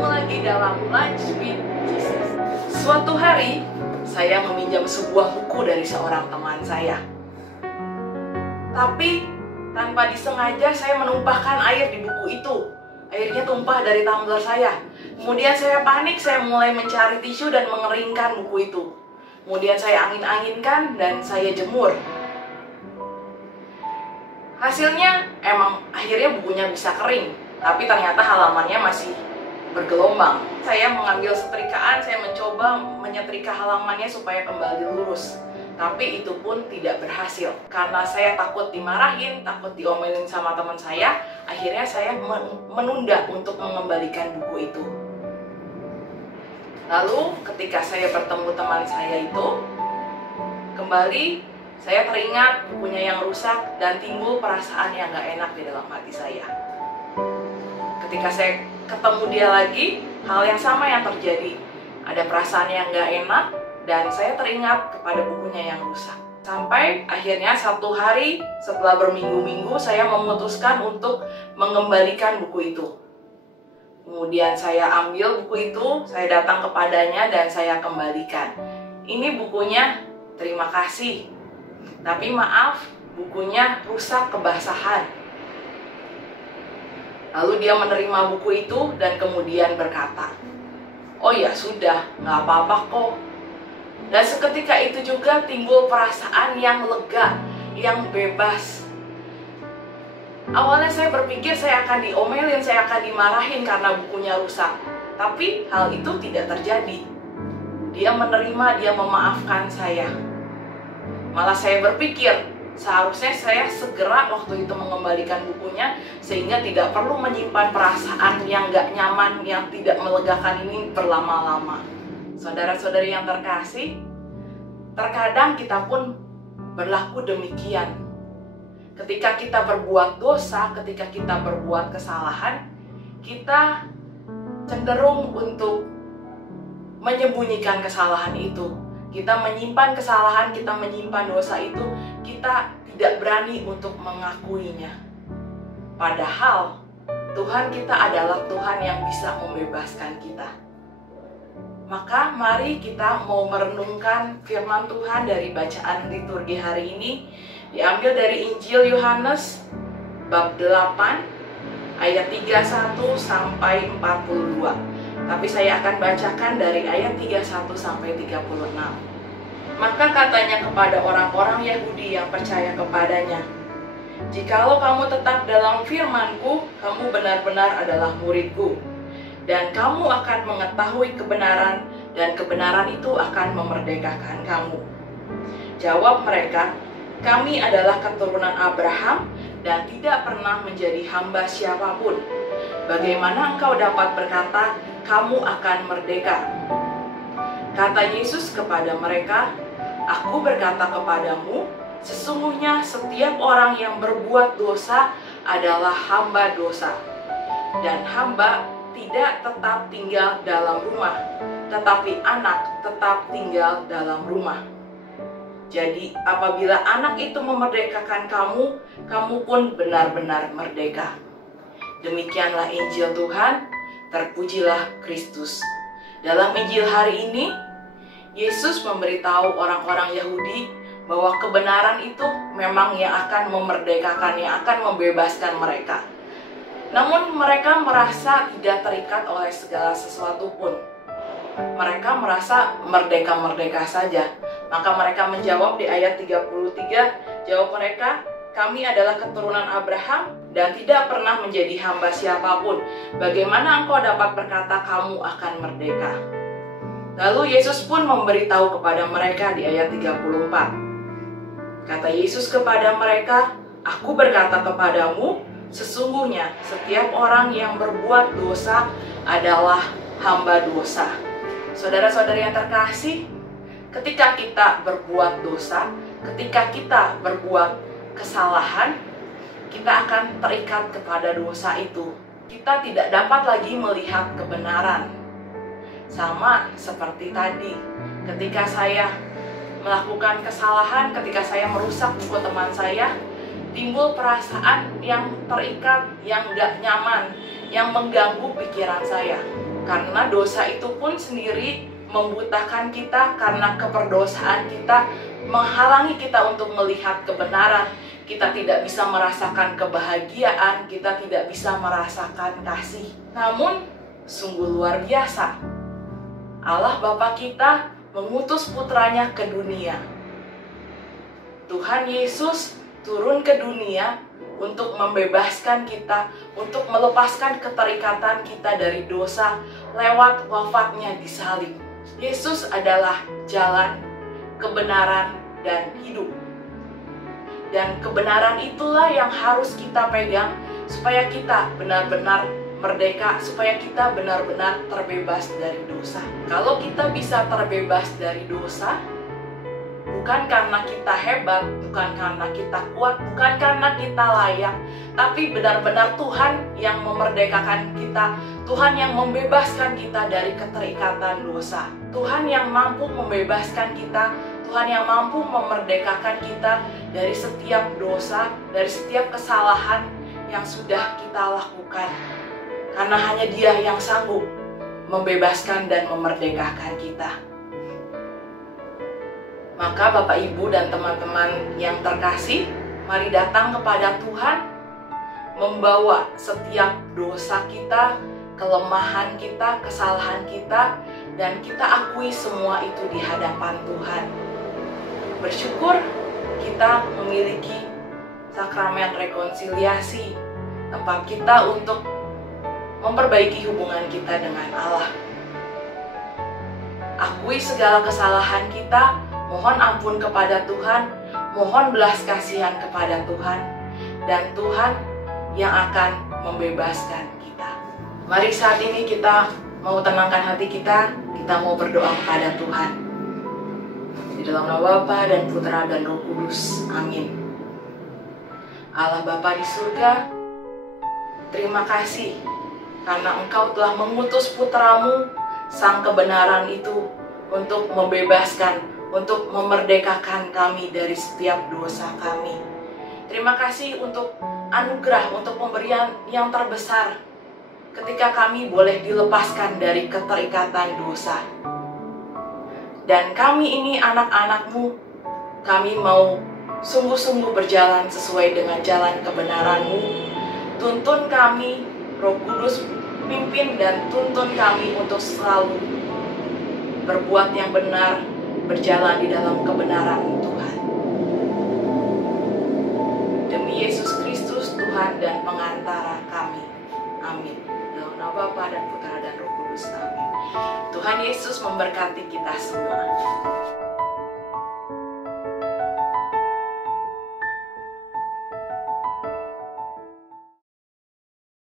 Ketemu lagi dalam Lunch with Jesus. Suatu hari, saya meminjam sebuah buku dari seorang teman saya. Tapi, tanpa disengaja saya menumpahkan air di buku itu. Airnya tumpah dari tumbler saya. Kemudian saya panik, saya mulai mencari tisu dan mengeringkan buku itu. Kemudian saya angin-anginkan dan saya jemur. Hasilnya, emang akhirnya bukunya bisa kering. Tapi ternyata halamannya masih bergelombang. Saya mengambil setrikaan, saya mencoba menyetrika halamannya supaya kembali lurus. Tapi itu pun tidak berhasil. Karena saya takut dimarahin, takut diomelin sama teman saya, akhirnya saya menunda untuk mengembalikan buku itu. Lalu ketika saya bertemu teman saya itu, kembali saya teringat bukunya yang rusak dan timbul perasaan yang gak enak di dalam hati saya. Ketika saya ketemu dia lagi, hal yang sama yang terjadi. Ada perasaan yang gak enak dan saya teringat kepada bukunya yang rusak. Sampai akhirnya satu hari setelah berminggu-minggu saya memutuskan untuk mengembalikan buku itu. Kemudian saya ambil buku itu, saya datang kepadanya dan saya kembalikan. Ini bukunya, terima kasih. Tapi maaf, bukunya rusak kebasahan. Lalu dia menerima buku itu dan kemudian berkata, "Oh ya sudah, nggak apa-apa kok." Dan seketika itu juga timbul perasaan yang lega, yang bebas. Awalnya saya berpikir saya akan diomelin, saya akan dimarahin karena bukunya rusak. Tapi hal itu tidak terjadi. Dia menerima, dia memaafkan saya. Malah saya berpikir, seharusnya saya segera waktu itu mengembalikan bukunya sehingga tidak perlu menyimpan perasaan yang gak nyaman, yang tidak melegakan ini berlama-lama. Saudara-saudari yang terkasih, terkadang kita pun berlaku demikian. Ketika kita berbuat dosa, ketika kita berbuat kesalahan, kita cenderung untuk menyembunyikan kesalahan itu. Kita menyimpan kesalahan, kita menyimpan dosa itu, kita tidak berani untuk mengakuinya. Padahal Tuhan kita adalah Tuhan yang bisa membebaskan kita. Maka mari kita mau merenungkan firman Tuhan dari bacaan liturgi hari ini, diambil dari Injil Yohanes bab 8 ayat 31 sampai 42. Tapi saya akan bacakan dari ayat 31 sampai 36. Maka katanya kepada orang-orang Yahudi yang percaya kepadanya, "Jikalau kamu tetap dalam firman-Ku, kamu benar-benar adalah murid-Ku, dan kamu akan mengetahui kebenaran, dan kebenaran itu akan memerdekakan kamu." Jawab mereka, "Kami adalah keturunan Abraham dan tidak pernah menjadi hamba siapapun. Bagaimana engkau dapat berkata, kamu akan merdeka?" Kata Yesus kepada mereka, "Aku berkata kepadamu, sesungguhnya setiap orang yang berbuat dosa adalah hamba dosa. Dan hamba tidak tetap tinggal dalam rumah, tetapi anak tetap tinggal dalam rumah. Jadi apabila anak itu memerdekakan kamu, kamu pun benar-benar merdeka." Demikianlah Injil Tuhan, terpujilah Kristus. Dalam Injil hari ini, Yesus memberitahu orang-orang Yahudi bahwa kebenaran itu memang yang akan memerdekakan, yang akan membebaskan mereka. Namun mereka merasa tidak terikat oleh segala sesuatu pun. Mereka merasa merdeka-merdeka saja. Maka mereka menjawab di ayat 33, jawab mereka, "Kami adalah keturunan Abraham dan tidak pernah menjadi hamba siapapun. Bagaimana engkau dapat berkata kamu akan merdeka?" Lalu Yesus pun memberitahu kepada mereka di ayat 34. Kata Yesus kepada mereka, "Aku berkata kepadamu, sesungguhnya setiap orang yang berbuat dosa adalah hamba dosa." Saudara-saudari yang terkasih, ketika kita berbuat dosa, ketika kita berbuat kesalahan, kita akan terikat kepada dosa itu. Kita tidak dapat lagi melihat kebenaran. Sama seperti tadi, ketika saya melakukan kesalahan, ketika saya merusak buku teman saya, timbul perasaan yang terikat, yang gak nyaman, yang mengganggu pikiran saya. Karena dosa itu pun sendiri membutakan kita, karena keperdosaan kita menghalangi kita untuk melihat kebenaran. Kita tidak bisa merasakan kebahagiaan, kita tidak bisa merasakan kasih. Namun, sungguh luar biasa. Allah Bapa kita mengutus putranya ke dunia. Tuhan Yesus turun ke dunia untuk membebaskan kita, untuk melepaskan keterikatan kita dari dosa lewat wafatnya di salib. Yesus adalah jalan, kebenaran, dan hidup. Dan kebenaran itulah yang harus kita pegang supaya kita benar-benar merdeka, supaya kita benar-benar terbebas dari dosa. Kalau kita bisa terbebas dari dosa, bukan karena kita hebat, bukan karena kita kuat, bukan karena kita layak, tapi benar-benar Tuhan yang memerdekakan kita, Tuhan yang membebaskan kita dari keterikatan dosa. Tuhan yang mampu membebaskan kita, Tuhan yang mampu memerdekakan kita dari setiap dosa, dari setiap kesalahan yang sudah kita lakukan. Karena hanya Dia yang sanggup membebaskan dan memerdekakan kita. Maka Bapak, Ibu, dan teman-teman yang terkasih, mari datang kepada Tuhan, membawa setiap dosa kita, kelemahan kita, kesalahan kita, dan kita akui semua itu di hadapan Tuhan. Bersyukur kita memiliki sakramen rekonsiliasi, tempat kita untuk memperbaiki hubungan kita dengan Allah. Akui segala kesalahan kita, mohon ampun kepada Tuhan, mohon belas kasihan kepada Tuhan, dan Tuhan yang akan membebaskan kita. Mari saat ini kita mau tenangkan hati kita mau berdoa kepada Tuhan. Di dalam nama Bapa dan Putra dan Roh Kudus. Amin. Allah Bapa di surga, terima kasih karena Engkau telah mengutus putramu, Sang kebenaran itu, untuk membebaskan, untuk memerdekakan kami dari setiap dosa kami. Terima kasih untuk anugerah, untuk pemberian yang terbesar ketika kami boleh dilepaskan dari keterikatan dosa. Dan kami ini anak-anak-Mu, kami mau sungguh-sungguh berjalan sesuai dengan jalan kebenaran-Mu. Tuntun kami, Roh Kudus, pimpin dan tuntun kami untuk selalu berbuat yang benar, berjalan di dalam kebenaran Tuhan. Demi Yesus Kristus, Tuhan dan pengantara kami. Amin. Dalam nama Bapa dan Putra dan Roh Kudus. Amin. Tuhan Yesus memberkati kita semua.